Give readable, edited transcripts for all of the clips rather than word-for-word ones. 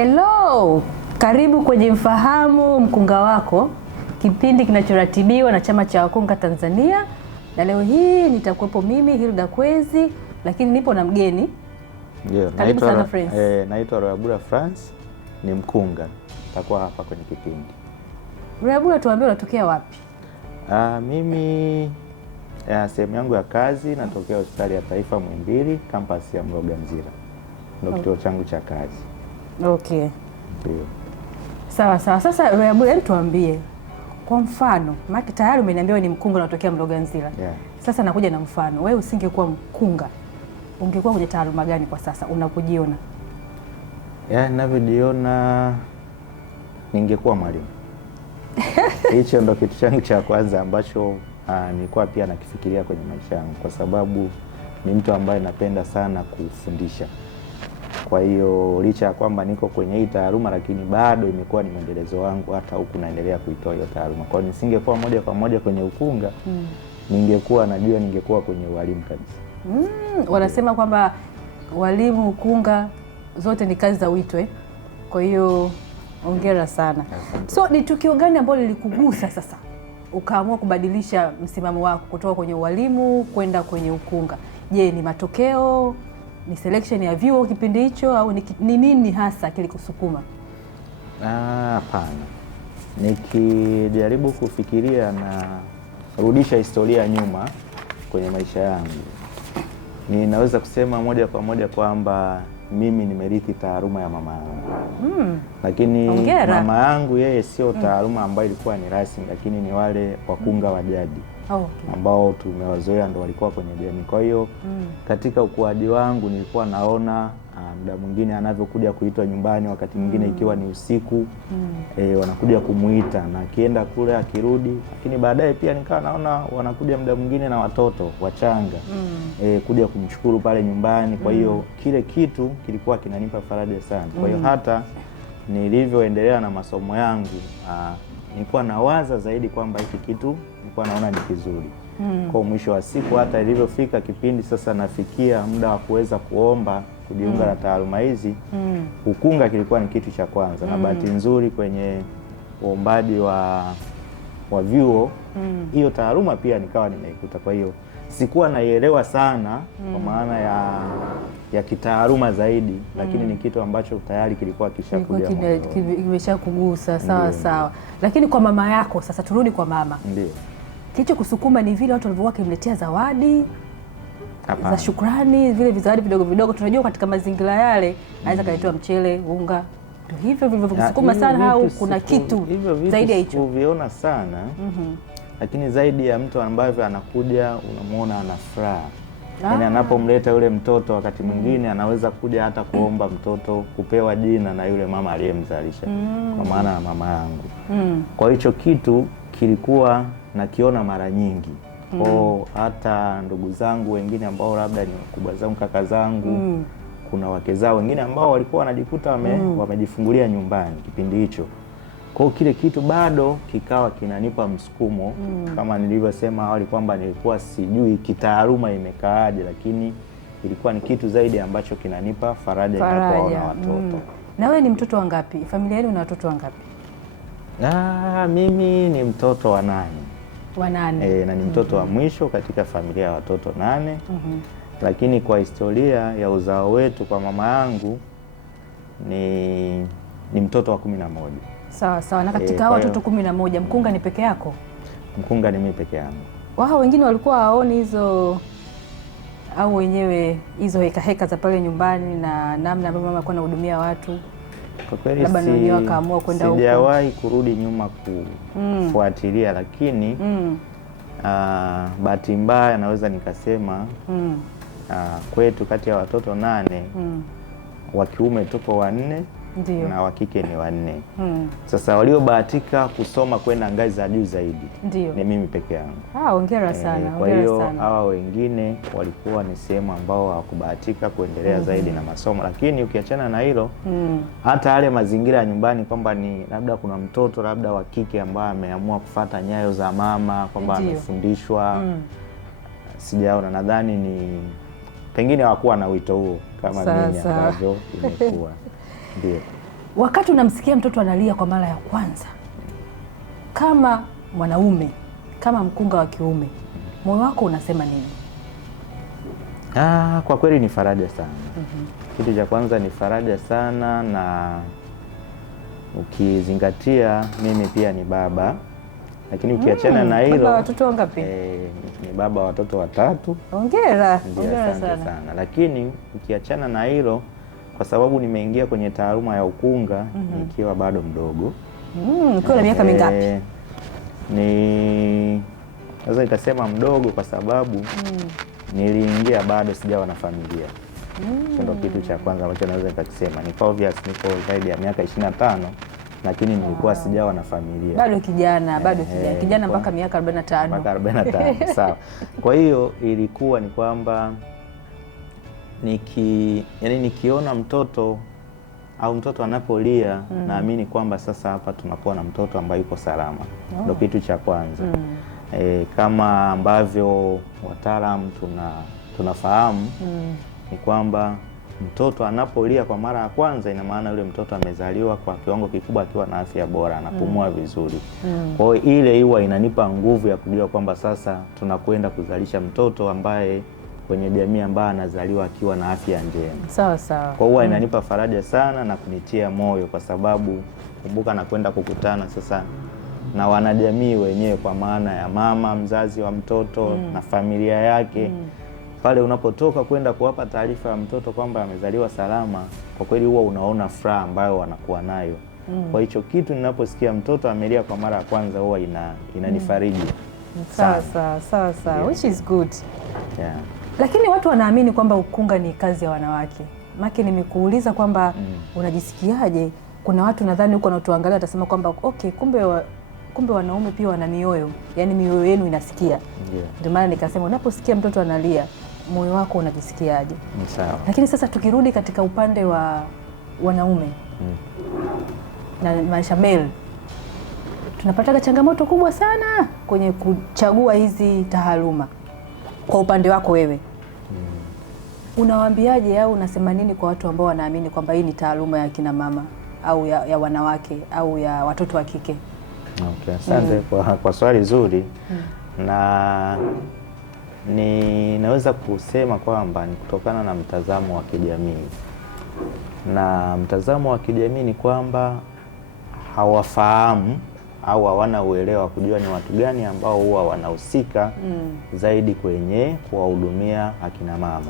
Hello, karibu kwenye Mfahamu Mkunga Wako, kipindi kinachoratibiwa na Chama cha Wakunga Tanzania. Na leo hii nitakuwepo mimi Hilda Kwezi, lakini nipo na mgeni. Ndio, naitwa Royabura France, ni mkunga. Nitakuwa hapa kwenye kipindi. Royabura, tuambie unatokea wapi? Mimi sehemu yangu ya kazi natokea Hospitali ya Taifa Muhimbili, campus ya Mloganzila. Ndio kituo changu cha kazi. Okay. Ndio. Sawa. Sasa Royabura, tuambie kwa mfano, maana tayari umeniambia ni mkunga unatokea Mloganzila. Yeah. Sasa nakuja na mfano. Wewe usingekuwa mkunga, ungekuwa kwenye taaluma gani kwa sasa unakujiona? Ninavyojiona ningekuwa mwalimu. Hicho ndo kitu changu cha kwanza ambacho nilikuwa pia nakifikiria kwenye maisha yangu, kwa sababu ni mtu ambaye napenda sana kufundisha. Kwa hiyo licha ya kwamba niko kwenye hii taaluma, lakini bado imekuwa ni mwendelezo wangu hata huku naendelea kuitoa hiyo taaluma. Kwa hiyo nisingekuwa moja kwa moja kwenye ukunga, ningekuwa kwenye ualimu kabisa. Wanasema kwamba walimu, ukunga zote ni kazi za wito. Kwa hiyo hongera sana. So ni tukio gani ambalo lilikugusa sasa ukaamua kubadilisha msimamo wako kutoka kwenye ualimu kwenda kwenye ukunga? Je, ni matokeo, ni selection ya vyuo kipindi hicho, au ni nini hasa kilikusukuma? Hapana. Nikijaribu kufikiria na rudisha historia nyuma kwenye maisha yangu, ninaweza kusema moja kwa moja kwamba mimi nimerithi taaluma ya mama yangu. Lakini Hongera. Mama yangu yeye sio taaluma ambayo ilikuwa ni rasmi, lakini ni wale wakunga wa jadi ambao tumewazoea ndo walikuwa kwenye jamii. Kwa hiyo katika ukuaji wangu nilikuwa naona muda mwingine anavyokuja kuitwa nyumbani, wakati mwingine ikiwa ni usiku wanakuja kumuita na akienda kule akirudi, lakini baadaye pia nikawa naona wanakuja muda mwingine na watoto wachanga kuja kumshukuru pale nyumbani. Kwa hiyo kile kitu kilikuwa kinanipa faraja sana. Kwa hiyo hata nilivyoendelea na masomo yangu nilikuwa nawaza zaidi kwamba hiki kitu nilikuwa naona ni kizuri. Kwa mwisho wa siku hata ilivyofika kipindi sasa nafikia muda wa kuweza kuomba kujiunga na taaluma hizi, ukunga kilikuwa ni kitu cha kwanza. Na bahati nzuri kwenye uombaji wa vyuo hiyo taaluma pia nikawa nimeikuta. Kwa hiyo sikuwa naielewa sana kwa maana ya kitaaluma zaidi, lakini ni kitu ambacho tayari kilikuwa kimeshakugusa. Sawa. Lakini kwa mama yako sasa, turudi kwa mama. Ndio. Kicho kusukuma ni vile watu walivyokuwa kimletea zawadi za shukrani, vile vizawadi vidogo vidogo. Tunajua katika mazingira yale anaweza kaletewa mchele, unga. Hivyo vilivyokusukuma sana, au kuna kitu zaidi ya hicho? Uviona sana. Lakini zaidi ya mtu ambavyo anakuja unamuona ana furaha. Yaani anapomleta yule mtoto, wakati mwingine anaweza kuja hata kuomba mtoto kupewa jina na yule mama aliyemzalisha, kwa maana na mama yangu. Kwa hicho kitu kilikuwa nakiona mara nyingi. Kwa hata ndugu zangu wengine ambao labda ni wakubwa zangu, kaka zangu, kuna wake zao wengine ambao walikuwa wanajikuta wamejifungulia nyumbani kipindi hicho. Kwa kile kitu bado kikawa kinanipa msukumo, kama nilivyosema awali kwamba nilikuwa sijui kitaaluma imekaaje, lakini ilikuwa ni kitu zaidi ambacho kinanipa faraja ninapoona watoto. Na wewe ni mtoto wa ngapi? Familia yenu una watoto wangapi? Mimi ni mtoto wa 8. Wa 8. Na ni mtoto wa mwisho katika familia ya watoto 8. Lakini kwa historia ya uzao wetu kwa mama yangu ni mtoto wa 11. Sawa. Na katika hao watoto 11 mkunga ni peke yako? Mkunga ni mimi peke yangu. Wao wengine walikuwa hawaoni hizo, au wenyewe hizo heka za pale nyumbani na namna ambavyo mama alikuwa anahudumia watu? Kwa kweli labda wenyewe akaamua kwenda huko. Sijawahi kurudi nyuma kufuatilia, lakini bahati mbaya naweza nikasema kwetu kati ya watoto 8 wa kiume tupo 4. Ndiyo. Na wa kike ni 4. Sasa waliobahatika kusoma kwenda ngazi za juu zaidi ni mimi peke yangu. Hongera sana. Kwa hiyo hawa wengine walikuwa ni sehemu ambao hawakubahatika kuendelea zaidi na masomo. Lakini ukiachana na hilo, hata yale mazingira ya nyumbani kwamba ni labda kuna mtoto labda wa kike ambaye ameamua kufuata nyayo za mama, kwamba amefundishwa, sijaona. Nadhani ni pengine hawakuwa na wito huo kama mimi ambavyo imekuwa. Ndio. wakati unamsikia mtoto analia kwa mara ya kwanza, kama mwanaume, kama mkunga wa kiume, moyo wako unasema nini? Kwa kweli ni faraja sana. Kitu cha kwanza ni faraja sana, na ukizingatia mimi pia ni baba, lakini ukiachana na hilo, baba watoto wangapi? Ni baba watoto 3. Hongera. Hongera sana. Lakini ukiachana na hilo, kwa sababu nimeingia kwenye taaluma ya ukunga nikiwa bado mdogo. Ukiwa na miaka mingapi? Naweza nikasema mdogo kwa sababu niliingia bado sijawa na familia. Ndio kitu cha kwanza ambacho naweza nikasema. Ni obvious niko zaidi ya miaka 25, lakini nilikuwa sijawa na familia. Bado kijana mpaka miaka 45. Mpaka 45, sawa. Kwa hiyo ilikuwa ni kwamba nikiona mtoto au mtoto anapolia, naamini kwamba sasa hapa tunakuwa na mtoto ambaye yuko salama. Ndio kitu cha kwanza. Kama ambavyo wataalamu tunafahamu ni kwamba mtoto anapolia kwa mara ya kwanza, ina maana yule mtoto amezaliwa kwa kiwango kikubwa akiwa na afya bora, anapumua vizuri. Kwa hiyo ile huwa inanipa nguvu ya kujua kwamba sasa tunakwenda kuzalisha mtoto ambaye kwenye jamii ambaye anazaliwa akiwa na afya njema. Sawa sawa. Kwa hiyo inanipa faraja sana na kunitia moyo, kwa sababu kumbuka nakwenda kukutana sasa na wanajamii wenyewe, kwa maana ya mama mzazi wa mtoto na familia yake. Pale unapotoka kwenda kuwapa taarifa ya mtoto kwamba amezaliwa salama, kwa kweli huwa unaona furaha ambayo wanakuwa nayo. Kwa hicho kitu ninaposikia mtoto amelia kwa mara ya kwanza, huwa inanifariji. Sawa. Yeah. Which is good. Yeah. Lakini watu wanaamini kwamba ukunga ni kazi ya wanawake. Maki nimekuuliza kwamba unajisikiaje? Kuna watu nadhani huko wanatuangalia watasema kwamba okay, kumbe wanaume pia wana mioyo, yaani mioyo yenu inasikia. Ndio maana nikasema unaposikia mtoto analia, moyo wako unajisikiaje? Sawa. Lakini sasa tukirudi katika upande wa wanaume na maisha male, tunapata changamoto kubwa sana kwenye kuchagua hizi taaluma. Kwa upande wako wewe, unawaambiaje au unasema nini kwa watu ambao wanaamini kwamba hii ni taaluma ya kina mama au ya wanawake au ya watoto wa kike? Okay, asante kwa swali zuri. Na ninaweza kusema kwamba ni kutokana na mtazamo wa kijamii. Na mtazamo wa kijamii ni kwamba hawafahamu au hawana uelewa kujua ni watu gani ambao huwa wanahusika zaidi kwenye kuwahudumia akina mama.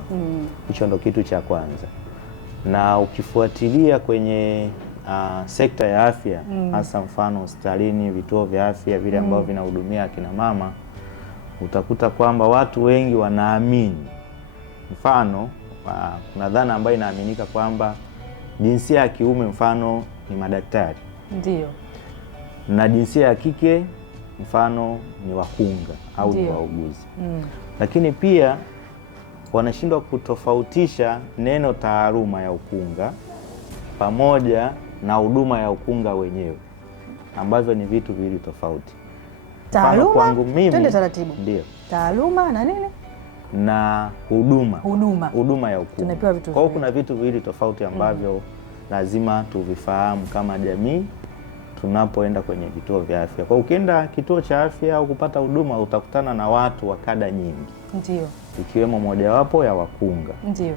Hicho ndo kitu cha kwanza. Na ukifuatilia kwenye sekta ya afya, hasa mfano hospitalini, vituo vya afya vile ambao vinahudumia akina mama, utakuta kwamba watu wengi wanaamini, mfano kuna dhana ambayo inaaminika kwamba jinsia ya kiume mfano ni madaktari, ndio, na jinsia ya kike mfano ni wakunga au ni wauguzi. Lakini pia wanashindwa kutofautisha neno taaluma ya ukunga pamoja na huduma ya ukunga wenyewe, ambavyo ni vitu viwili tofauti. Taaluma, kwangu mimi, twende taratibu. Ndio. Taaluma na nini? Na huduma ya ukunga. Tunapewa vitu. Kwa hiyo kuna vitu viwili tofauti ambavyo lazima tuvifahamu kama jamii tunapoenda kwenye vituo vya afya. Kwa ukienda kituo cha afya au kupata huduma, utakutana na watu wa kada nyingi. Ndio. Ikiwemo mojawapo ya wakunga. Ndio.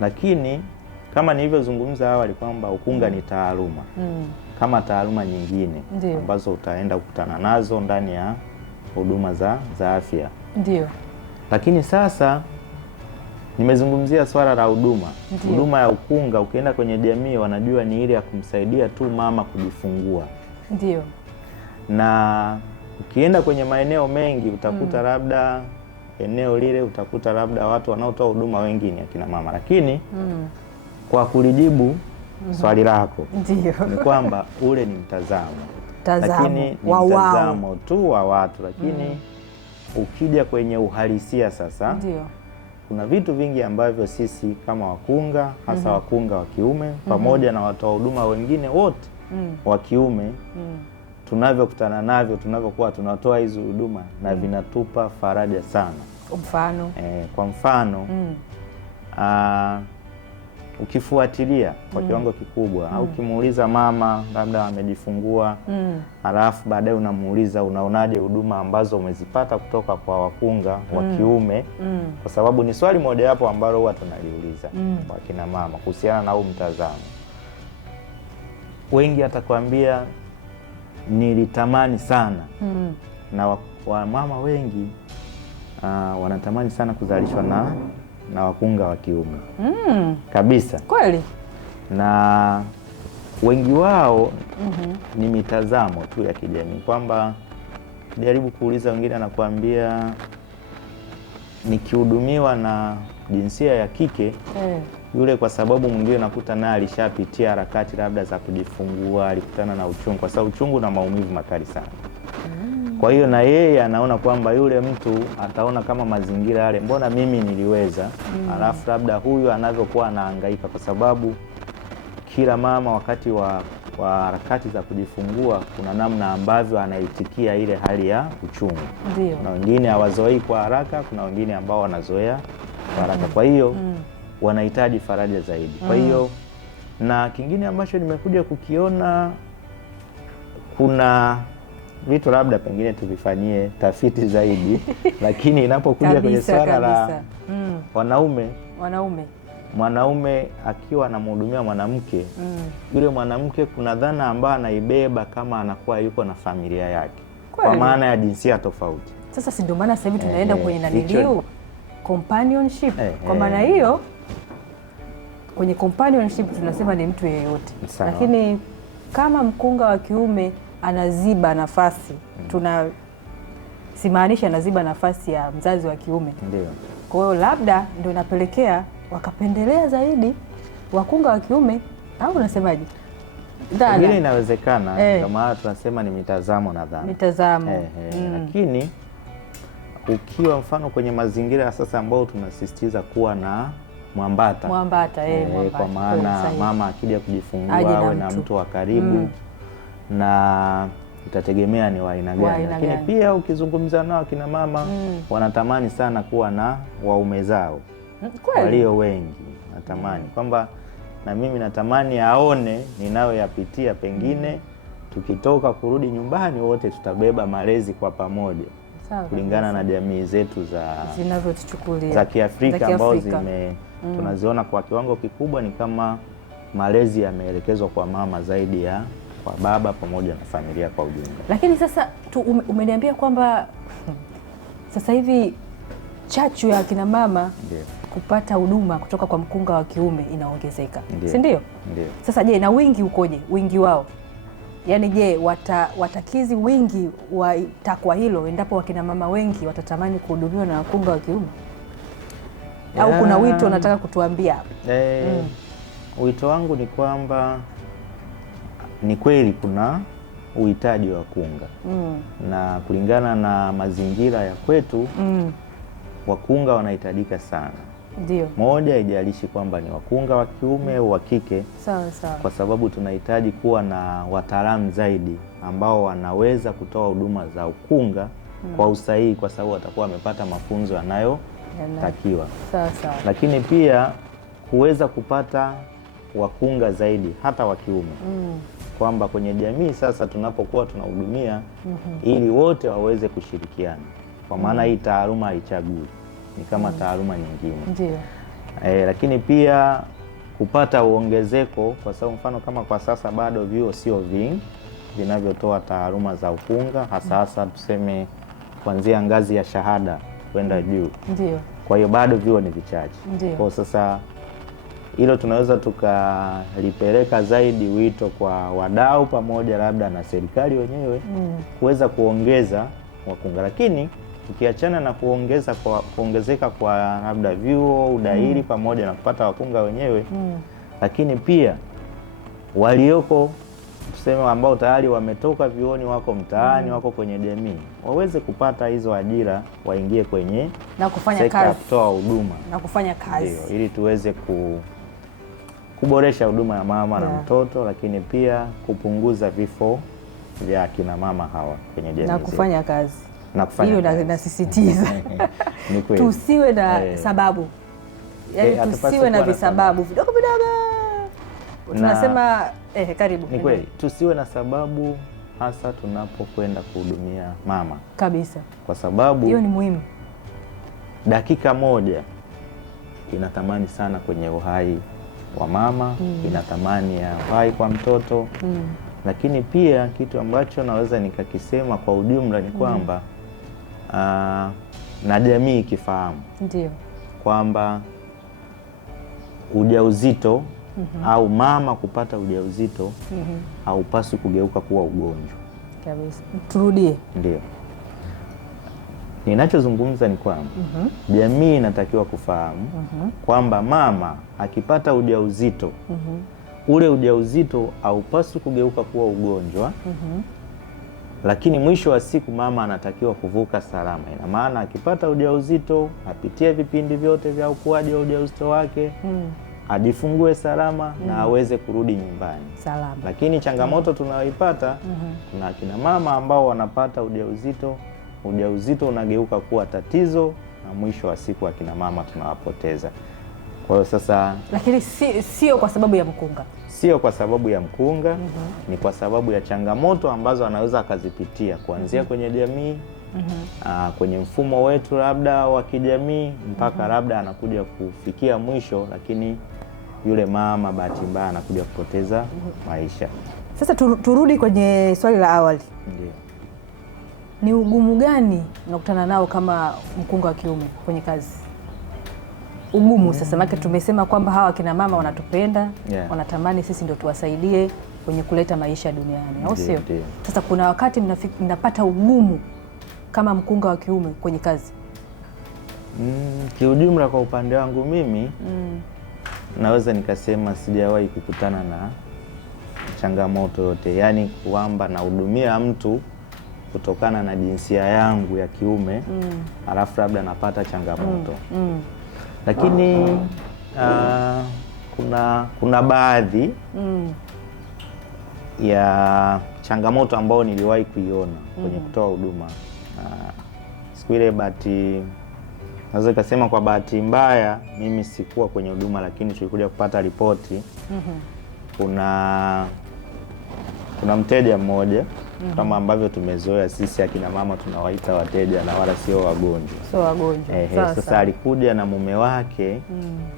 Lakini kama nilivyozungumza awali kwamba ukunga ni taaluma kama taaluma nyingine ambazo utaenda kukutana nazo ndani ya huduma za afya. Ndio. Lakini sasa nimezungumzia swala la huduma. Huduma ya ukunga ukienda kwenye jamii wanajua ni ile ya kumsaidia tu mama kujifungua. Ndio. Na ukienda kwenye maeneo mengi utakuta labda eneo lile utakuta labda watu wanaotoa huduma wengi ni akina mama. Lakini kwa kulijibu swali lako, ni kwamba ule ni mtazamo. Lakini ni mtazamo tu wa watu. Lakini ukija kwenye uhalisia sasa, kuna vitu vingi ambavyo sisi kama wakunga, hasa wakunga wa kiume pamoja na watoa huduma wengine wote wa kiume tunavyokutana navyo tunavyokuwa tunatoa hizo huduma na vinatupa faraja sana. Mfano? Kwa mfano ukifuatilia kwa kiwango kikubwa au ukimuuliza mama labda amejifungua, halafu baadaye unamuuliza unaonaje huduma ambazo umezipata kutoka kwa wakunga wa kiume, kwa sababu ni swali moja hapo ambalo huwa tunaliuliza kwa kina mama kuhusiana na huu mtazamo. Wengi atakwambia nilitamani sana, na wamama wengi wanatamani sana kuzalishwa na wakunga wa kiume kabisa. Kweli. Na wengi wao ni mitazamo tu ya kijamii, kwamba jaribu kuuliza, wengine anakuambia nikihudumiwa na jinsia ya kike yule, kwa sababu mwingine nakuta naye alishapitia harakati labda za kujifungua, alikutana na uchungu, kwa sababu uchungu na maumivu makali sana. Kwa hiyo na yeye anaona kwamba yule mtu ataona kama mazingira yale, mbona mimi niliweza, alafu labda huyu anavyokuwa anahangaika, kwa sababu kila mama wakati wa harakati za kujifungua kuna namna ambavyo anaitikia ile hali ya uchungu. Ndio. Na wengine hawazoei kwa haraka, kuna wengine ambao wanazoea kwa haraka. Kwa hiyo wanahitaji faraja zaidi. Kwa hiyo na kingine ambacho nimekuja kukiona, kuna vitu labda pengine tuvifanyie tafiti zaidi lakini inapokuja kwenye swala la mwanaume akiwa anamhudumia mwanamke, yule mwanamke kuna dhana ambayo anaibeba kama anakuwa yuko na familia yake, kwa maana ya jinsia tofauti. Sasa si ndio maana sasa hivi tunaenda kwenye naniliu companionship. Kwa maana hiyo kwenye companionship tunasema ni mtu yeyote, lakini kama mkunga wa kiume anaziba nafasi, simaanisha anaziba nafasi ya mzazi wa kiume. Ndio. Kwa hiyo labda ndio inapelekea wakapendelea zaidi wakunga wa kiume, au unasemaje? Hili inawezekana, ndio maana tunasema ni mitazamo na dhana. Mitazamo. Lakini ukiwa mfano kwenye mazingira sasa ambao tunasisitiza kuwa na mwambata. Kwa maana mama akija kujifungua awe na mtu wa karibu, na itategemea ni wa aina gani. Lakini pia ukizungumza nao kina mama wanatamani sana kuwa na waume zao walio wengi. Natamani kwamba na mimi natamani aone ninayoyapitia, pengine tukitoka kurudi nyumbani wote tutabeba malezi kwa pamoja, kulingana na jamii zetu za Kiafrika ambao tunaziona kwa kiwango kikubwa ni kama malezi yameelekezwa kwa mama zaidi ya kwa baba pamoja na familia kwa ujumla. Lakini sasa umeniambia kwamba sasa hivi chachu ya kina mama kupata huduma kutoka kwa mkunga wa kiume inaongezeka, si ndio? Ndio. Sasa je, na wingi ukoje? Wingi wao, yaani je, watakizi wingi wa takwa hilo endapo wakina mama wengi watatamani kuhudumiwa na wakunga wa kiume? Au kuna wito nataka kutuambia? Wito wangu ni kwamba ni kweli kuna uhitaji wa wakunga, na kulingana na mazingira ya kwetu wakunga wanahitajika sana. Ndio. Moja, haijalishi kwamba ni wakunga wa kiume au wa kike. Sawa. Kwa sababu tunahitaji kuwa na wataalamu zaidi ambao wanaweza kutoa huduma za ukunga kwa usahihi, kwa sababu watakuwa wamepata mafunzo yanayotakiwa. Sawa. Lakini pia kuweza kupata wakunga zaidi hata wa kiume, kwamba kwenye jamii sasa tunapokuwa tunahudumia ili wote waweze kushirikiana, kwa maana hii taaluma haichagui, ni kama taaluma nyingine. Ndio. Lakini pia kupata uongezeko, kwa sababu mfano kama kwa sasa bado vyuo sio vingi vinavyotoa taaluma za ukunga, hasa tuseme kuanzia ngazi ya shahada kwenda juu. Ndio. Kwa hiyo bado vyuo ni vichache. Kwa sasa hilo tunaweza tukalipeleka zaidi wito kwa wadau pamoja labda na serikali wenyewe kuweza kuongeza wakunga. Lakini ukiachana na kuongezeka kwa labda vyuo, udahili pamoja na kupata wakunga wenyewe, lakini pia walioko tuseme ambao tayari wametoka vyuoni, wako mtaani, wako kwenye jamii, waweze kupata hizo ajira, waingie kwenye na kufanya sekta kazi, kutoa huduma na kufanya kazi. Ndio, ili tuweze kuboresha huduma ya mama na mtoto, lakini pia kupunguza vifo vya kina mama hawa kwenye jamii na kufanya kazi. Na kufanya hilo nasisitiza. Tusiwe na sababu Yaani tusiwe na visababu vidogo vidogo. Tunasema karibu. Ni kweli, tusiwe na sababu hasa tunapokwenda kuhudumia mama. Kabisa. Kwa sababu hiyo ni muhimu. Dakika moja ina thamani sana kwenye uhai wa mama, ina thamani ya uhai kwa mtoto. Lakini pia kitu ambacho naweza nikakisema kwa ujumla ni kwamba na jamii ikifahamu ndio kwamba ujauzito au mama kupata ujauzito haupaswi kugeuka kuwa ugonjwa. Kabisa. Turudie. Ndio. Ninachozungumza ni kwamba jamii inatakiwa kufahamu kwamba mama akipata ujauzito ule ujauzito haupaswi kugeuka kuwa ugonjwa. Lakini mwisho wa siku mama anatakiwa kuvuka salama. Ina maana akipata ujauzito apitie vipindi vyote vya ukuaji wa ujauzito wake, ajifungue salama na aweze kurudi nyumbani salama. Lakini changamoto tunayoipata kuna akina mama ambao wanapata ujauzito unageuka kuwa tatizo, na mwisho wa siku akina mama tunawapoteza. Kwa hiyo sasa, lakini sio kwa sababu ya mkunga. Sio kwa sababu ya mkunga, ni kwa sababu ya changamoto ambazo anaweza akazipitia kuanzia kwenye jamii, kwenye mfumo wetu labda wa kijamii, mpaka labda anakuja kufikia mwisho, lakini yule mama bahati mbaya anakuja kupoteza maisha. Sasa turudi kwenye swali la awali. Ndiyo. Ni ugumu gani unakutana nao kama mkunga wa kiume kwenye kazi? Ugumu sasa, maana tumesema kwamba hawa kina mama wanatupenda, wanatamani sisi ndio tuwasaidie kwenye kuleta maisha duniani, au sio? Sasa kuna wakati mnapata ugumu kama mkunga wa kiume kwenye kazi? Kiujumla kwa upande wangu mimi naweza nikasema sijawahi kukutana na changamoto yote, yaani kwamba nahudumia mtu kutokana na jinsia yangu ya kiume alafu labda napata changamoto. Lakini kuna baadhi ya changamoto ambao niliwahi kuiona kwenye kutoa huduma. Siku ile naweza kusema kwa bahati mbaya mimi sikuwa kwenye huduma, lakini tulikuja kupata ripoti. Kuna mteja mmoja kama ambavyo tumezoea sisi akina mama tunawaita wateja na wala sio wagonjwa. Sio wagonjwa. Sasa alikuja na mume wake.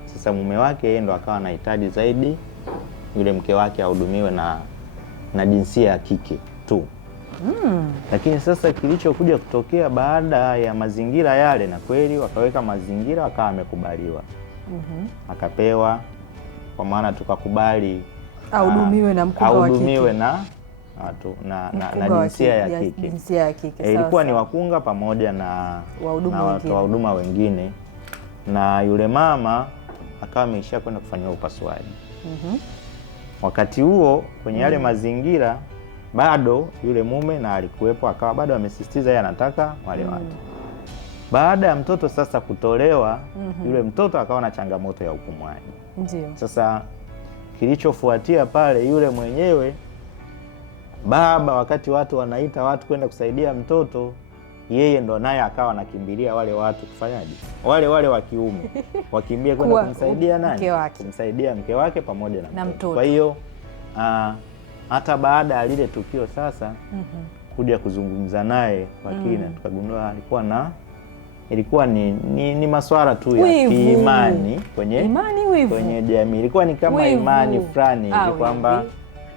Sasa mume wake yeye ndo akawa anahitaji zaidi yule mke wake ahudumiwe na jinsia ya kike tu. Lakini sasa kilichokuja kutokea baada ya mazingira yale, na kweli wakaweka mazingira, akawa amekubaliwa. Akapewa, kwa maana tukakubali ahudumiwe na mkunga wa kike. Ahudumiwe na jinsia ya kike. Ilikuwa ni wakunga pamoja na watu wa huduma wengine, na yule mama akawa ameisha kwenda kufanyia upasuaji. Wakati huo kwenye yale mazingira bado yule mume na alikuwepo, akawa bado amesisitiza yeye anataka wale watu. Baada ya mtoto sasa kutolewa, yule mtoto akawa na changamoto ya upumuaji. Ndio. Sasa kilichofuatia pale, yule mwenyewe baba, wakati watu wanaita watu kwenda kusaidia mtoto, yeye ndo naye akawa anakimbilia wale watu kufanyaje, wale wa kiume wakimbie kwenda kumsaidia nani? Kumsaidia mke wake pamoja na mtoto. Kwa hiyo hata baada ya lile tukio sasa kuja kuzungumza naye kwa kina, tukagundua ilikuwa ni masuala tu ya kiimani kwenye jamii. Ilikuwa ni kama imani fulani ili kwamba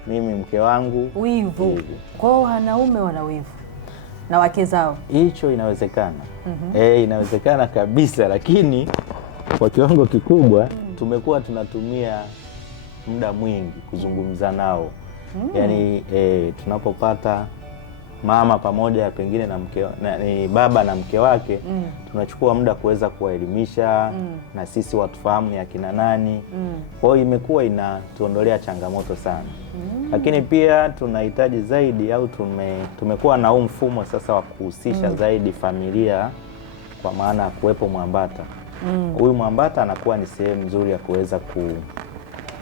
mimi mke wangu wivu. Kwao wanaume wana wivu na wake zao. Hicho inawezekana. Inawezekana kabisa, lakini kwa kiwango kikubwa tumekuwa tunatumia muda mwingi kuzungumza nao. Yaani tunapopata mama pamoja pengine na baba na mke wake, tunachukua muda kuweza kuwaelimisha na sisi watufahamu ya kina nani. Kwa hiyo imekuwa inatuondolea changamoto sana. Lakini pia tunahitaji zaidi, au tumekuwa na mfumo sasa wa kuhusisha zaidi familia, kwa maana ya kuwepo mwambata. Huyu mwambata anakuwa ni sehemu nzuri ya kuweza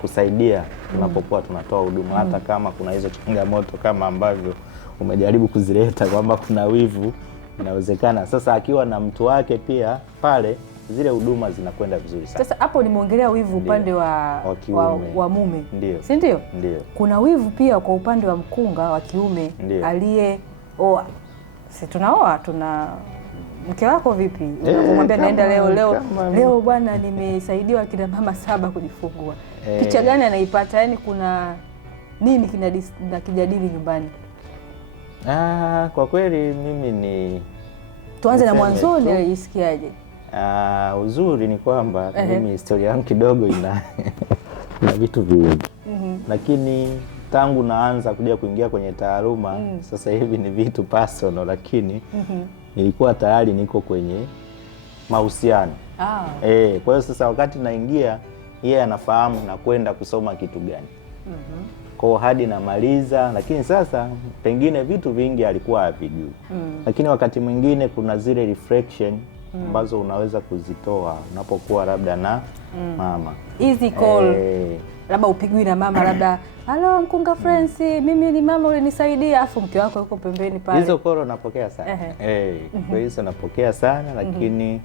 kusaidia tunapokuwa tunatoa huduma, hata kama kuna hizo changamoto kama ambavyo umejaribu kuzileta kwamba kuna wivu, inawezekana sasa akiwa na mtu wake pia pale zile huduma zinakwenda vizuri sana. Sasa hapo nimeongelea wivu upande wa mume. Ndio. Si ndio? Ndio. Kuna wivu pia kwa upande wa mkunga wa kiume aliyeoa. Si tunaoa, tuna mke wako vipi? Unamwambia naenda leo bwana nimesaidiwa kina mama 7 kujifungua. Picha gani anaipata? Yaani kuna nini kinakijadili nyumbani? Kwa kweli mimi tuanze na mwanzoni, alisikiaje? Uzuri ni kwamba mimi historia yangu kidogo ina vitu vingi. Lakini tangu naanza kuingia kwenye taaluma sasa hivi ni vitu personal, lakini nilikuwa tayari niko kwenye mahusiano. Kwa hiyo sasa wakati naingia yeye anafahamu na kwenda kusoma kitu gani. Kwa hadi namaliza, lakini sasa pengine vitu vingi alikuwa havijui. Lakini wakati mwingine kuna zile reflection ambazo unaweza kuzitoa unapokuwa labda na mama. Easy call. Labda upigwi na mama, labda halo mkunga friends, mimi ni mama ulinisaidia, afu mke wako yuko pembeni pale. Hizo call napokea sana. Kwa hiyo napokea sana, lakini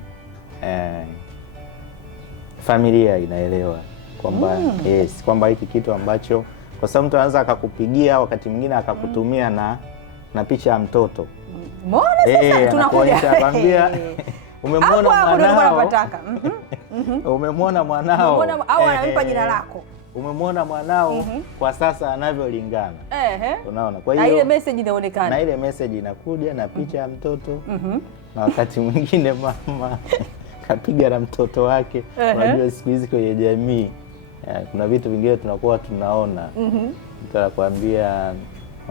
familia inaelewa kwamba kwamba hiki kitu ambacho, kwa sababu mtu anaweza akakupigia wakati mwingine akakutumia na picha ya mtoto. Mbona sasa tunakuja kwambia umemwona mwanao. Umemwona mwanao au anampa jina lako. Umemwona mwanao kwa sasa anavyolingana. Unaona? Kwa hiyo na ile message inaonekana. Na ile message inakuja na picha ya mtoto. Na wakati mwingine mama kapiga na mtoto wake. Unajua siku hizi kwenye jamii kuna vitu vingine tunakuwa tunaona. Mtu anakuambia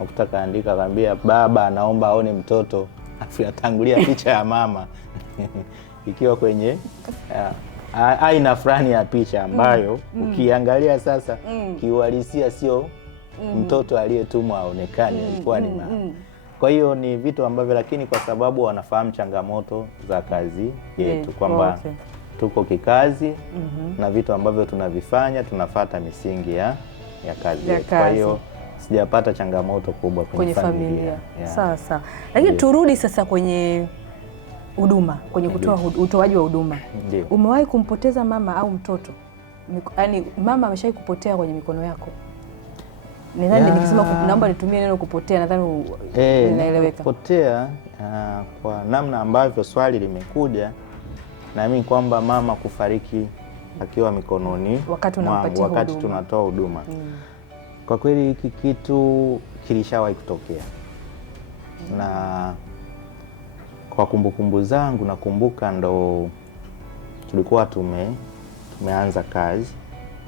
ukitaka andika akwambia baba anaomba aone mtoto, afu atangulia picha ya mama ikiwa kwenye aina fulani ya picha ambayo ukiangalia sasa kiuhalisia sio mtoto aliyetumwa aonekane, alikuwa ni mama. Kwa hiyo ni vitu ambavyo, lakini kwa sababu wanafahamu changamoto za kazi yetu kwamba tuko kikazi na vitu ambavyo tunavifanya tunafuata misingi ya kazi yetu. Kwa hiyo sijapata changamoto kubwa kwenye familia. Sawa. Lakini turudi sasa kwenye huduma, kwenye utoaji wa huduma. Umewahi kumpoteza mama au mtoto? Yaani mama ameshawahi kupotea kwenye mikono yako? Nadhani nikisema naomba nitumie neno kupotea, nadhani inaeleweka. Kupotea kwa namna ambavyo swali limekuja, naamini kwamba mama kufariki akiwa mikononi wakati tunatoa huduma. Kwa kweli hiki kitu kilishawahi kutokea. Na kwa kumbukumbu zangu nakumbuka ndo tulikuwa tumeanza kazi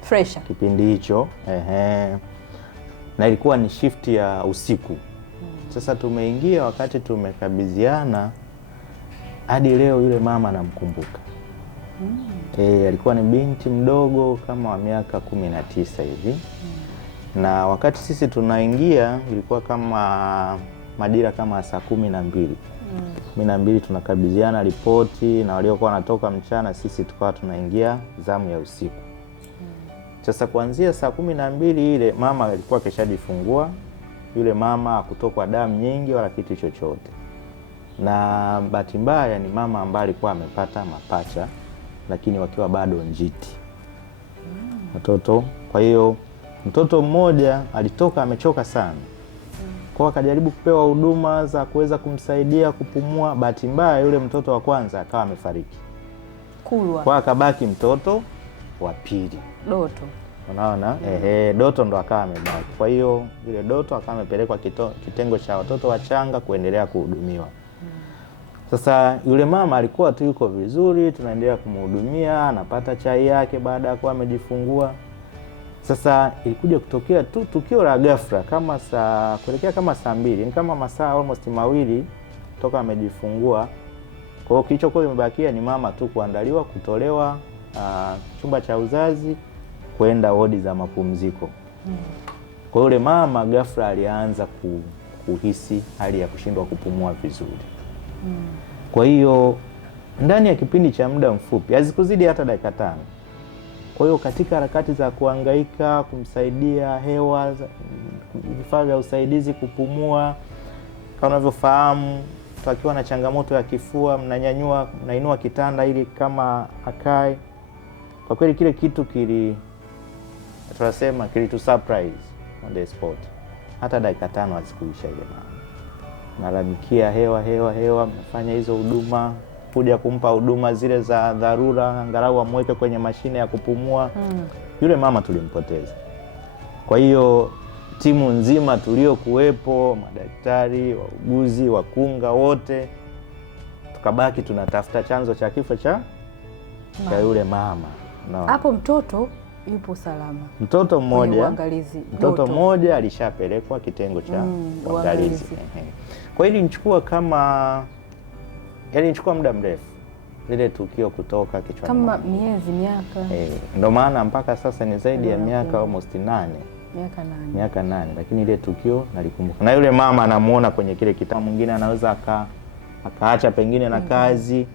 fresh kipindi hicho. Na ilikuwa ni shift ya usiku. Sasa tumeingia wakati tumekabidhiana, hadi leo yule mama namkumbuka. Alikuwa ni binti mdogo kama wa miaka 19 hivi. Na wakati sisi tunaingia ilikuwa kama majira kama saa 12. 12 tunakabidhiana ripoti na waliokuwa wanatoka mchana, sisi tukawa tunaingia zamu ya usiku. Sasa kuanzia saa 12 ile mama alikuwa keshajifungua. Yule mama hakutokwa damu nyingi wala kitu chochote. Na bahati mbaya ni mama ambaye alikuwa amepata mapacha lakini wakiwa bado njiti. Mtoto. Kwa hiyo mtoto mmoja alitoka amechoka sana. Kwa akajaribu kupewa huduma za kuweza kumsaidia kupumua. Bahati mbaya yule mtoto wa kwanza akawa amefariki. Kwa akabaki mtoto wa pili. Doto. Unaona? Doto ndo akawa amebaki. Kwa hiyo yule Doto akawa amepelekwa kitengo cha watoto wachanga kuendelea kuhudumiwa. Sasa yule mama alikuwa tu yuko vizuri, tunaendelea kumhudumia, anapata chai yake baada ya kuwa amejifungua. Sasa ilikuja kutokea tu tukio la ghafla kama kuelekea kama saa 2, ni kama masaa almost 2 toka amejifungua. Kwa hiyo kilichokuwa kimebakia ni mama tu kuandaliwa, kutolewa chumba cha uzazi, kwenda wodi za mapumziko. Kwa yule mama ghafla alianza kuhisi hali ya kushindwa kupumua vizuri. Kwa hiyo ndani ya kipindi cha muda mfupi, hazikuzidi hata dakika 5. Kwa hiyo katika harakati za kuhangaika kumsaidia hewa, vifaa vya usaidizi kupumua, kama unavyofahamu mtu akiwa na changamoto ya kifua, mnainua kitanda ili kama akae. Kwa kweli kile kitu tunasema kilitu surprise on the spot. Hata dakika 5 hazikuisha ile mama. Nalamikia hewa, mnafanya hizo huduma, kuja kumpa huduma zile za dharura, angalau amweke kwenye mashine ya kupumua. Yule mama tulimpoteza. Kwa hiyo timu nzima tuliokuwepo, madaktari, wauguzi, wakunga wote, tukabaki tunatafuta chanzo cha kifo cha yule mama. Hapo mtoto yupo salama. Mtoto mmoja alishapelekwa kitengo cha uangalizi. Kwa hiyo ilinichukua muda mrefu lile tukio kutoka kichwani kama miaka. Ndio maana mpaka sasa ni zaidi ya miaka almost 8. Miaka 8, lakini ile tukio nalikumbuka. Na yule mama anamuona kwenye kile kitabu, mwingine anaweza akaacha pengine na kazi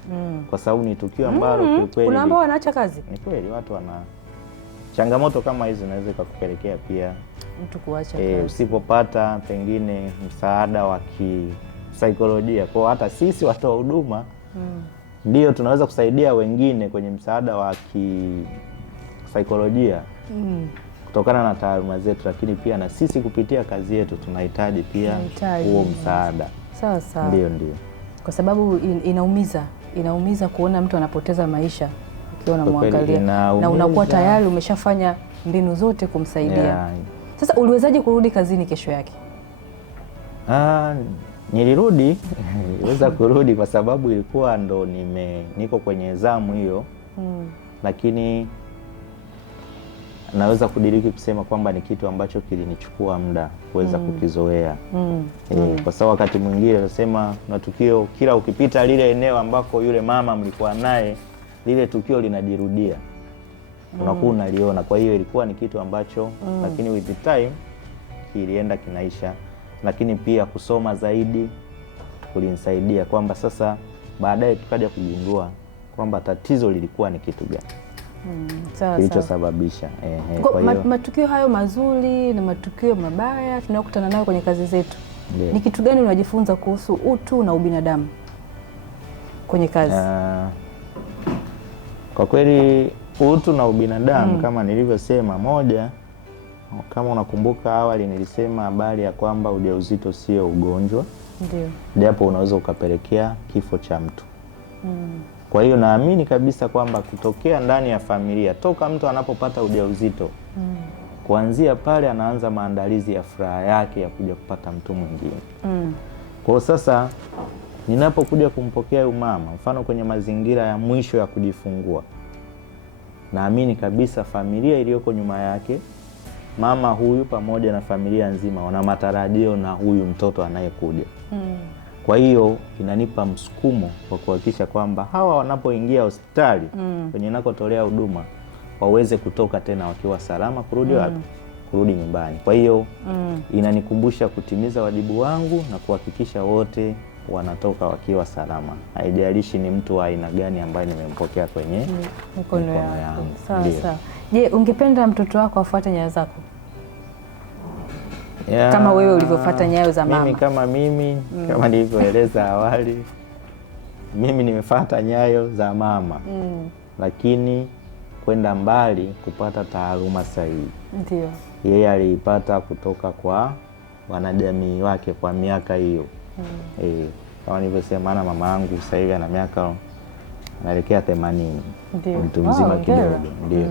kwa sababu ni tukio ambalo kiukweli kuna ambao wanaacha kazi. Ni kweli watu changamoto kama hizi zinaweza kukupelekea pia mtu kuacha kazi usipopata pengine msaada wa kisaikolojia. Kwa hata sisi watu wa huduma ndio tunaweza kusaidia wengine kwenye msaada wa kisaikolojia kutokana na taaluma zetu, lakini pia na sisi kupitia kazi yetu tunahitaji pia huo msaada. Sawa. Ndio. Kwa sababu inaumiza kuona mtu anapoteza maisha ukiwa unamwangalia na unakuwa tayari umeshafanya mbinu zote kumsaidia. Sasa uliwezaje kurudi kazini kesho yake? Niliweza kurudi kwa sababu ilikuwa ndo niko kwenye zamu hiyo. Lakini naweza kudiriki kusema kwamba ni kitu ambacho kilinichukua muda kuweza kukizoea. Kwa sababu wakati mwingine nasema na tukio kila ukipita lile eneo ambako yule mama mlikuwa naye, lile tukio linajirudia. Unakuwa unaliona. Kwa hiyo ilikuwa ni kitu ambacho lakini with the time kilienda kinaisha. Lakini pia kusoma zaidi kulinisaidia kwamba sasa baadaye tukaja kugundua kwamba tatizo lilikuwa ni kitu gani kilichosababisha. Kwa hiyo matukio hayo mazuri na matukio mabaya tunayokutana nayo kwenye kazi zetu, ni kitu gani unajifunza kuhusu utu na ubinadamu kwenye kazi? Kwa kweli utu na ubinadamu kama nilivyosema, moja, kama unakumbuka awali nilisema habari ya kwamba ujauzito sio ugonjwa. Ndio. Japo unaweza ukapelekea kifo cha mtu. Kwa hiyo naamini kabisa kwamba kutokea ndani ya familia, toka mtu anapopata ujauzito, kuanzia pale anaanza maandalizi ya furaha yake ya kuja kupata mtu mwingine. Kwa sasa ninapokuja kumpokea huyu mama, mfano kwenye mazingira ya mwisho ya kujifungua, naamini kabisa familia iliyoko nyuma yake, mama huyu pamoja na familia nzima wana matarajio na huyu mtoto anayekuja. Kwa hiyo inanipa msukumo kwa kuhakikisha kwamba hawa wanapoingia hospitali kwenye nakotolea huduma waweze kutoka tena wakiwa salama, kurudi wapi? Kurudi nyumbani. Kwa hiyo inanikumbusha kutimiza wajibu wangu na kuhakikisha wote wanatoka wakiwa salama. Haijalishi ni mtu wa aina gani ambaye nimempokea kwenye mikono yangu. Sawa. Je, ungependa mtoto wako afuate nyayo zako? Kama wewe ulivyofuata nyayo za mama. Kama nilivyoeleza awali, mimi nimefuata nyayo za mama. Lakini kwenda mbali kupata taaluma sahihi. Ndio. Yeye aliipata kutoka kwa wanajamii wake kwa miaka hiyo. Kama nilivyosema, ana mama yangu sasa hivi ana miaka anaelekea 80. Ndio. Mtu mzima kidogo. Ndio.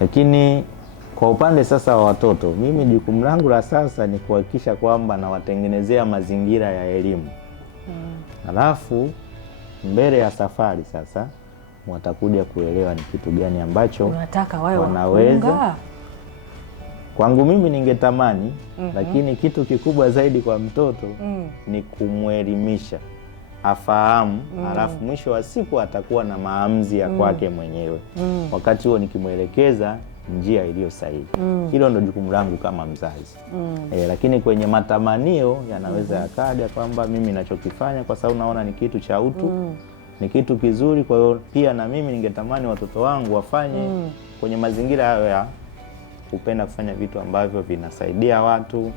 Lakini kwa upande sasa wa watoto, mimi jukumu langu la sasa ni kuhakikisha kwamba nawatengenezea mazingira ya elimu. Alafu mbele ya safari sasa watakuja kuelewa ni kitu gani ambacho unataka wao wanaweza. Kwangu mimi ningetamani, lakini kitu kikubwa zaidi kwa mtoto ni kumwelimisha, afahamu, alafu mwisho wa siku atakuwa na maamuzi ya kwake mwenyewe. Wakati huo nikimwelekeza njia iliyo sahihi. Hilo ndio jukumu langu kama mzazi. Lakini kwenye matamanio yanaweza yakaja kwamba mimi ninachokifanya kwa sababu naona ni kitu cha utu, ni kitu kizuri, kwa hiyo pia na mimi ningetamani watoto wangu wafanye kwenye mazingira hayo ya kupenda kufanya vitu ambavyo vinasaidia watu,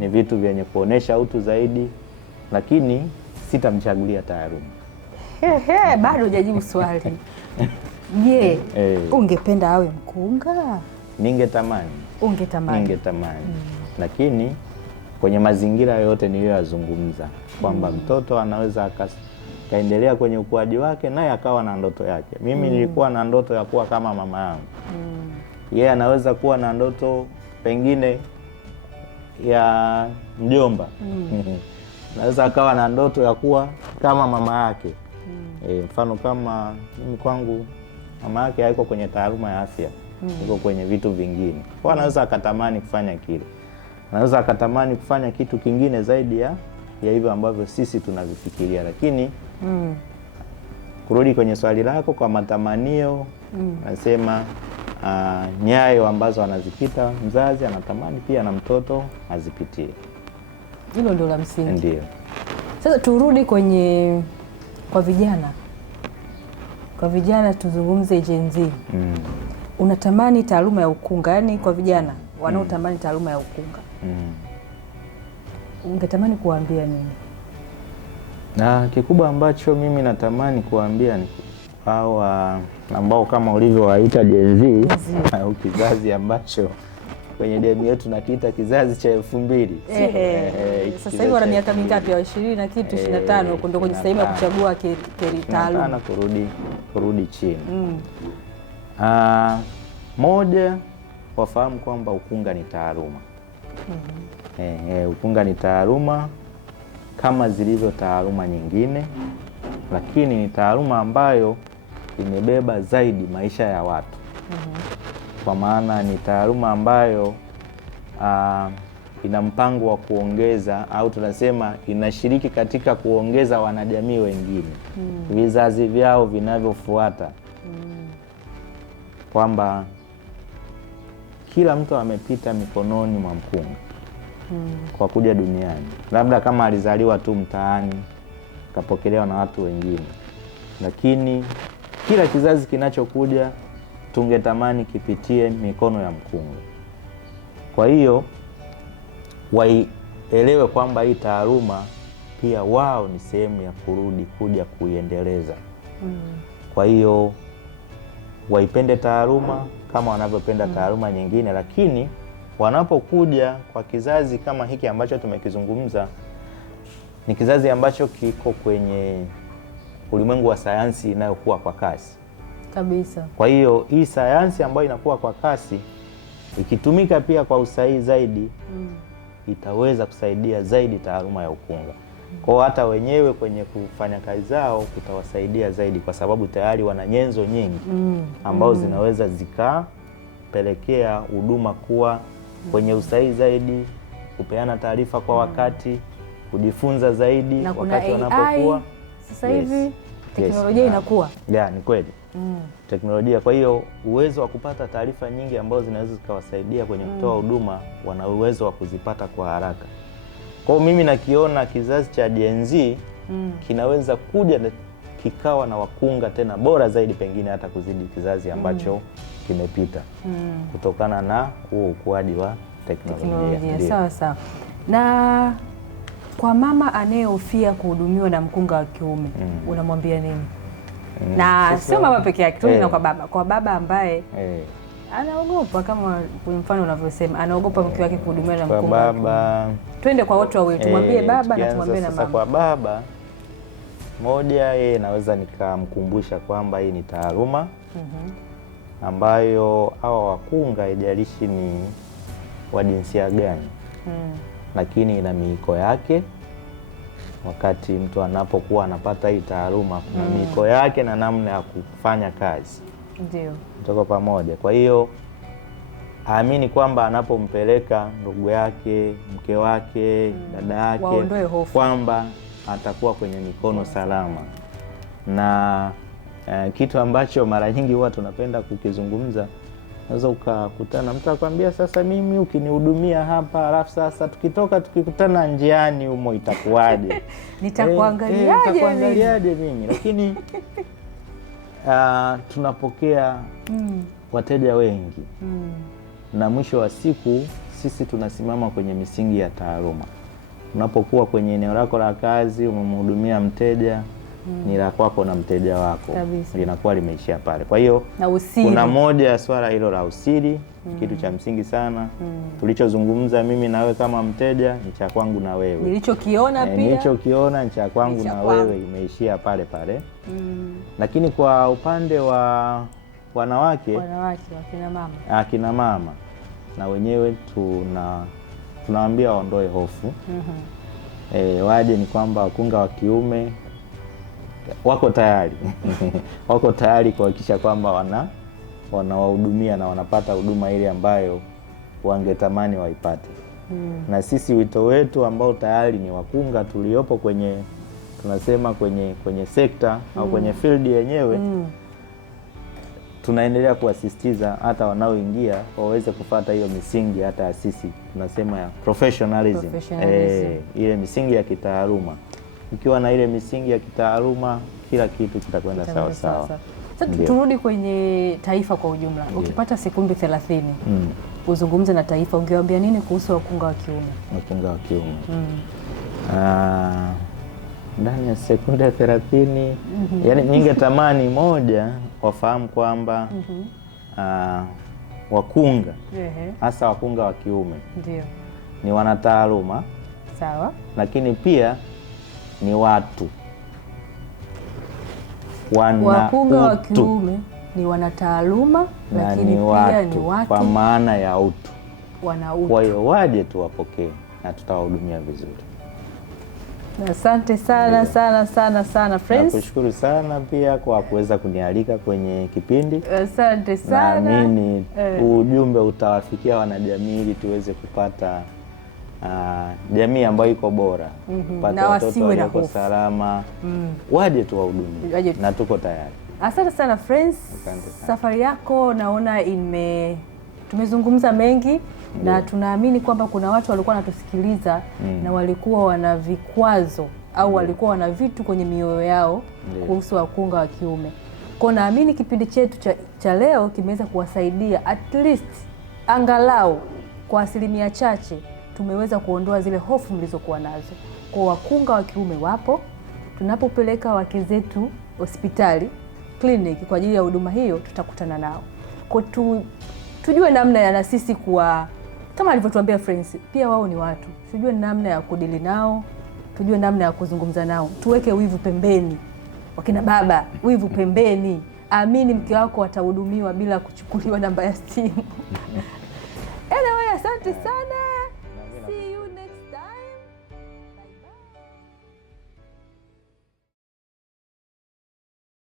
ni vitu vyenye kuonesha utu zaidi. Lakini sitamchagulia taaluma. Bado hujajibu swali. Je, ungependa awe mkunga? Ningetamani. Ungetamani? Lakini kwenye mazingira yote niliyoyazungumza kwamba mtoto anaweza kaendelea kwenye ukuaji wake naye akawa na ndoto yake. Mimi nilikuwa na ndoto ya kuwa kama mama yangu. Yeye anaweza kuwa na ndoto pengine ya mjomba. Anaweza akawa na ndoto ya kuwa kama mama yake. Mfano kama mimi kwangu mama yake haiko kwenye taaluma ya afya, yuko kwenye vitu vingine. Kwa anaweza akatamani kufanya kile. Anaweza akatamani kufanya kitu kingine zaidi ya hivyo ambavyo sisi tunavifikiria. Lakini kurudi kwenye swali lako, kwa matamanio nasema nyayo ambazo anazipita mzazi anatamani pia na mtoto azipitie. Hilo ndio la msingi. Ndio. Sasa turudi kwa vijana. Kwa vijana tuzungumze Gen Z. Unatamani taaluma ya ukunga, yani kwa vijana wanaotamani taaluma ya ukunga. Ungetamani kuambia nini? Na kikubwa ambacho mimi natamani kuambia ni hao ambao kama ulivyowaita Gen Z, au kizazi ambacho kwenye jamii yetu nakiita kizazi cha 2000. Sasa hivi wana miaka mingapi? 20 na kitu 25 huko ndio kwenye sehemu ya kuchagua taaluma. Sana kurudi chini. Moja, wafahamu kwamba ukunga ni taaluma. Ukunga ni taaluma kama zilivyo taaluma nyingine, lakini ni taaluma ambayo imebeba zaidi maisha ya watu. Kwa maana ni taaluma ambayo ina mpango wa kuongeza, au tunasema inashiriki katika kuongeza wanajamii wengine, vizazi vyao vinavyofuata. Kwamba kila mtu amepita mikononi mwa mkunga kwa kuja duniani. Labda kama alizaliwa tu mtaani kapokelewa na watu wengine, lakini kila kizazi kinachokuja tungetamani kipitie mikono ya mkunga. Kwa hiyo waielewe kwamba hii taaluma pia wao ni sehemu ya kuja kuiendeleza. Kwa hiyo waipende taaluma kama wanavyopenda taaluma nyingine, lakini wanapokuja kwa kizazi kama hiki ambacho tumekizungumza, ni kizazi ambacho kiko kwenye ulimwengu wa sayansi inayokuwa kwa kasi kabisa. Kwa hiyo hii sayansi ambayo inakuwa kwa kasi ikitumika pia kwa usahihi zaidi, itaweza kusaidia zaidi taaluma ya ukunga. Kwa hata wenyewe kwenye kufanya kazi zao kutawasaidia zaidi, kwa sababu tayari wana nyenzo nyingi ambao zinaweza zikapelekea huduma kuwa kwenye usahihi zaidi, kupeana taarifa kwa wakati, kujifunza zaidi na wakati wanapokuwa. Sasa hivi teknolojia inakuwa. Ni kweli. Teknolojia, kwa hiyo uwezo wa kupata taarifa nyingi ambazo zinaweza zikawasaidia kwenye kutoa huduma, wana uwezo wa kuzipata kwa haraka. Kwa hiyo mimi nakiona kizazi cha Gen Z kinaweza kuja kikawa na wakunga tena bora zaidi, pengine hata kuzidi kizazi ambacho kimepita, kutokana na huo ukuaji wa teknolojia. Sawa sawa. Na kwa mama anayehofia kuhudumiwa na mkunga wa kiume, unamwambia nini? Na sio mama peke yake tu, na kwa baba ambaye anaogopa, kama kwa mfano unavyosema, anaogopa mke wake kuhudumiwa na mkunga. Kwa baba, twende kwa wote wawili, tumwambie baba na tumwambie na mama. Sasa kwa baba, moja, yeye naweza nikamkumbusha kwamba hii ni taaluma ambayo hawa wakunga haijalishi ni wa jinsia gani, lakini ina miiko yake. Wakati mtu anapokuwa anapata hii taaluma, kuna miiko yake na namna ya kufanya kazi. Ndio. Tuko pamoja. Kwa hiyo aamini kwamba anapompeleka ndugu yake, mke wake, dada yake, kwamba atakuwa kwenye mikono salama. Na kitu ambacho mara nyingi huwa tunapenda kukizungumza, unaweza ukakutana mtu akwambia, sasa mimi ukinihudumia hapa, alafu sasa tukikutana njiani humo itakuwaje? Nitakuangaliaje mimi? Lakini tunapokea wateja wengi, na mwisho wa siku sisi tunasimama kwenye misingi ya taaluma. unapokuwa kwenye eneo lako la kazi umemhudumia mteja, ni la kwako na mteja wako, linakuwa limeishia pale. Kwa hiyo kuna moja ya swala hilo la usiri, kitu cha msingi sana. Tulichozungumza mimi na wewe kama mteja ni cha kwangu na wewe. Nilichokiona pia, nilichokiona ni cha kwangu na wewe, imeishia pale pale. Lakini kwa upande wa wanawake, akina mama na wenyewe tunawaambia waondoe hofu. Waje, ni kwamba wakunga wa kiume wako tayari wako tayari kuhakikisha kwamba wanawahudumia na wanapata huduma ile ambayo wangetamani waipate. Na sisi wito wetu ambao tayari ni wakunga tuliopo tunasema kwenye sekta au kwenye field yenyewe, tunaendelea kuasisitiza hata wanaoingia waweze kufuata hiyo misingi, hata sisi tunasema ya professionalism. Ile misingi ya kitaaluma. Ukiwa na ile misingi ya kitaaluma, kila kitu kitakwenda sawa sawa. Sasa turudi kwenye taifa kwa ujumla. Ukipata sekunde 30 uzungumze na taifa, ungewaambia nini kuhusu wakunga wa kiume? Wakunga wa kiume. Ndani ya sekunde 30, yani ningetamani moja wafahamu kwamba wakunga, hasa wakunga wa kiume, ndio ni wanataaluma, sawa, lakini pia ni watu. Wakunga wa kiume ni wanataaluma, lakini pia ni watu, kwa maana ya utu. Wana utu. Kwa hiyo waje tuwapokee na tutawahudumia vizuri. Asante sana sana friends. Nakushukuru sana pia kwa kuweza kunialika kwenye kipindi. Asante sana. Naamini ujumbe utawafikia wanajamii ili tuweze kupata jamii ambayo iko bora, na wasiwe na hofu, salama. Waje tuwahudumie na tuko tayari. Asante sana friends. Safari yako naona tumezungumza mengi, na tunaamini kwamba kuna watu walikuwa wanatusikiliza na walikuwa wana vikwazo au walikuwa wana vitu kwenye mioyo yao kuhusu wakunga wa kiume. Kwa naamini kipindi chetu cha leo kimeweza kuwasaidia, at least angalau kwa asilimia chache tumeweza kuondoa zile hofu mlizokuwa nazo. Kwa wakunga wa kiume wapo, tunapopeleka wake zetu hospitali, clinic kwa ajili ya huduma hiyo, tutakutana nao. Kwa tujue namna ya na sisi kuwa kama alivyotuambia friends, pia wao ni watu. Tujue namna ya kudili nao, tujue namna ya kuzungumza nao. Tuweke wivu pembeni. Wakina baba, wivu pembeni. Amini mke wako atahudumiwa bila kuchukuliwa namba ya simu. Anyway, asante sana.